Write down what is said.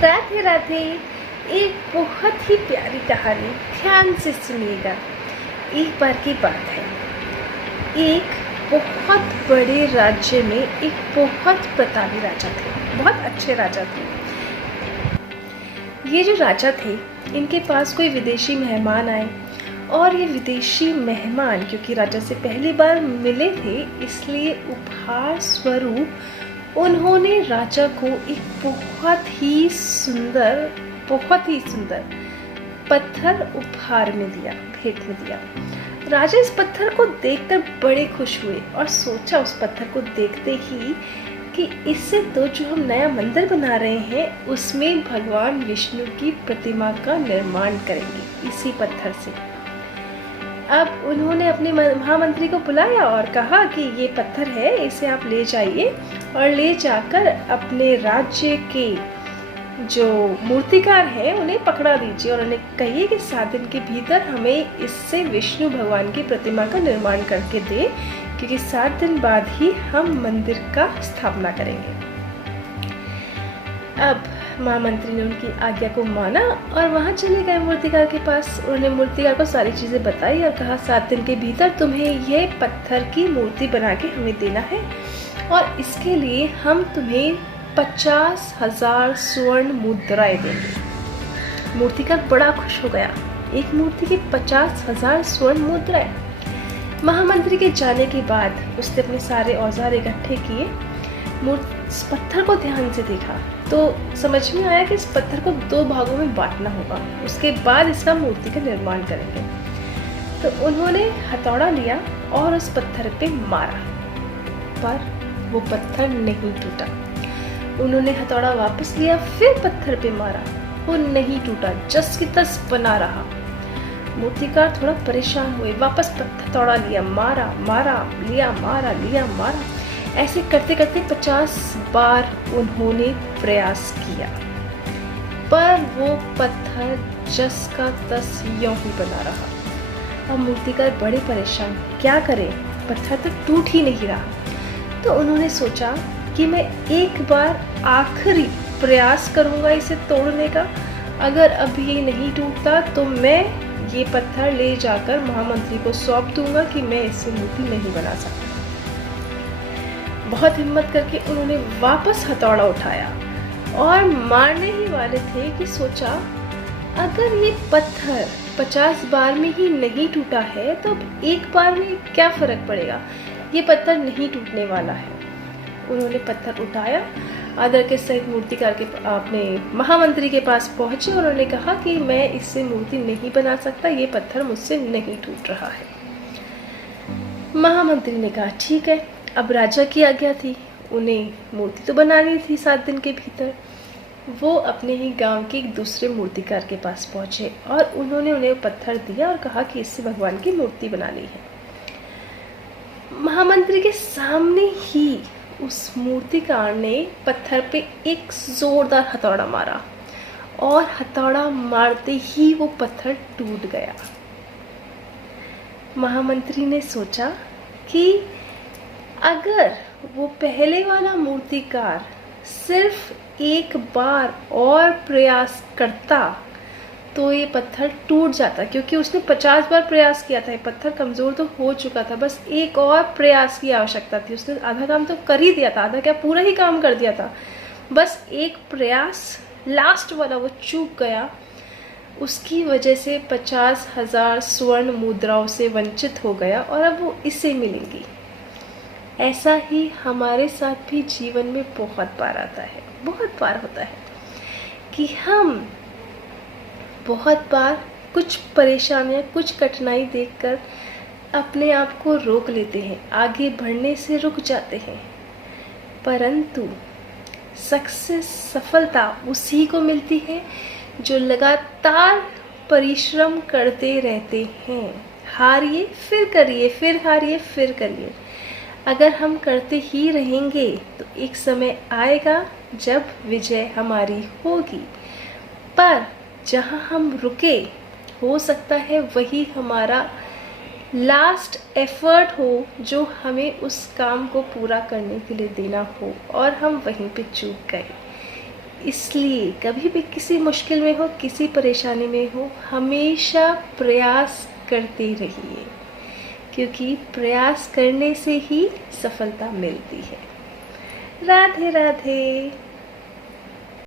राधे राधे। एक बहुत ही प्यारी कहानी ध्यान से सुनिएगा। एक बार की बात है, एक बहुत बड़े राज्य में एक बहुत प्रतापी राजा थे, बहुत अच्छे राजा थे। ये जो राजा थे, इनके पास कोई विदेशी मेहमान आए और ये विदेशी मेहमान क्योंकि राजा से पहली बार मिले थे, इसलिए उपहार स्वरूप उन्होंने राजा को एक बहुत ही सुंदर पत्थर उपहार में दिया, भेंट में दिया। राजा इस पत्थर को देखकर बड़े खुश हुए और सोचा उस पत्थर को देखते ही कि इससे तो जो हम नया मंदिर बना रहे हैं उसमें भगवान विष्णु की प्रतिमा का निर्माण करेंगे इसी पत्थर से। अब उन्होंने अपने महामंत्री को बुलाया और कहा कि ये पत्थर है, इसे आप ले जाइए और ले जाकर अपने राज्य के जो मूर्तिकार हैं उन्हें पकड़ा दीजिए और उन्हें कहिए कि 7 दिन के भीतर हमें इससे विष्णु भगवान की प्रतिमा का निर्माण करके दे, क्योंकि 7 दिन बाद ही हम मंदिर का स्थापना करेंगे। अब महामंत्री ने उनकी आज्ञा को माना और वहां चले गए मूर्तिकार के पास। उन्होंने मूर्तिकार को सारी चीजें बताई और कहा 7 दिन के भीतर तुम्हें यह पत्थर की मूर्ति बना के हमें देना है और इसके लिए हम तुम्हें 50,000 स्वर्ण मुद्राएं देंगे। मूर्तिकार बड़ा खुश हो गया, एक मूर्ति की 50,000 स्वर्ण मुद्राएं। महामंत्री के जाने के बाद उसने अपने सारे औजार इकट्ठे किए, इस पत्थर को ध्यान से देखा तो समझ में आया कि इस पत्थर को 2 भागों में बांटना होगा, उसके बाद इसका मूर्ति का निर्माण करेंगे। तो उन्होंने हथौड़ा लिया और उस पत्थर पे मारा, पर वो पत्थर नहीं टूटा। उन्होंने हथौड़ा वापस लिया, फिर पत्थर पे मारा, वो नहीं टूटा, जस की तस बना रहा। मूर्तिकार थोड़ा परेशान हुए, वापस हथौड़ा लिया, मारा, मारा। ऐसे करते करते 50 बार उन्होंने प्रयास किया, पर वो पत्थर जस का तस यूं ही बना रहा। अब मूर्तिकार बड़े परेशान, क्या करें, पत्थर तक टूट ही नहीं रहा। तो उन्होंने सोचा कि मैं एक बार आखिरी प्रयास करूंगा इसे तोड़ने का, अगर अभी ये नहीं टूटता तो मैं ये पत्थर ले जाकर महामंत्री को सौंप दूंगा कि मैं इससे मूर्ति नहीं बना सकता। बहुत हिम्मत करके उन्होंने वापस हथौड़ा उठाया और मारने ही वाले थे कि सोचा अगर ये पत्थर 50 बार में ही नहीं टूटा है तो अब एक बार में क्या फर्क पड़ेगा, ये पत्थर नहीं टूटने वाला है। उन्होंने पत्थर उठाया, आदर के सहित मूर्तिकार के अपने महामंत्री के पास पहुंचे और उन्होंने कहा कि मैं इससे मूर्ति नहीं बना सकता, ये पत्थर मुझसे नहीं टूट रहा है। महामंत्री ने कहा ठीक है। अब राजा की आज्ञा थी, उन्हें मूर्ति तो बनानी थी 7 दिन के भीतर। वो अपने ही गांव के एक दूसरे मूर्तिकार के पास पहुंचे और उन्होंने उन्हें पत्थर दिया और कहा कि इससे भगवान की मूर्ति बनानी है। महामंत्री के सामने ही उस मूर्तिकार ने पत्थर पे एक जोरदार हथौड़ा मारा और हथौड़ा मारते ही वो पत्थर टूट गया। महामंत्री ने सोचा कि अगर वो पहले वाला मूर्तिकार सिर्फ एक बार और प्रयास करता तो ये पत्थर टूट जाता, क्योंकि उसने 50 बार प्रयास किया था, ये पत्थर कमजोर तो हो चुका था, बस एक और प्रयास की आवश्यकता थी। उसने आधा काम तो कर ही दिया था, आधा क्या पूरा ही काम कर दिया था, बस एक प्रयास लास्ट वाला वो चूक गया। उसकी वजह से 50,000 स्वर्ण मुद्राओं से वंचित हो गया और अब वो इससे मिलेंगी। ऐसा ही हमारे साथ भी जीवन में बहुत बार आता है, बहुत बार होता है कि हम बहुत बार कुछ परेशानियां, कुछ कठिनाई देखकर अपने आप को रोक लेते हैं, आगे बढ़ने से रुक जाते हैं। परंतु सफलता उसी को मिलती है जो लगातार परिश्रम करते रहते हैं। हारिए फिर करिए, फिर हारिए फिर करिए। अगर हम करते ही रहेंगे तो एक समय आएगा जब विजय हमारी होगी, पर जहां हम रुके हो सकता है वही हमारा लास्ट एफर्ट हो जो हमें उस काम को पूरा करने के लिए देना हो और हम वहीं पे चूक गए। इसलिए कभी भी किसी मुश्किल में हो, किसी परेशानी में हो, हमेशा प्रयास करते रहिए, क्योंकि प्रयास करने से ही सफलता मिलती है। राधे राधे।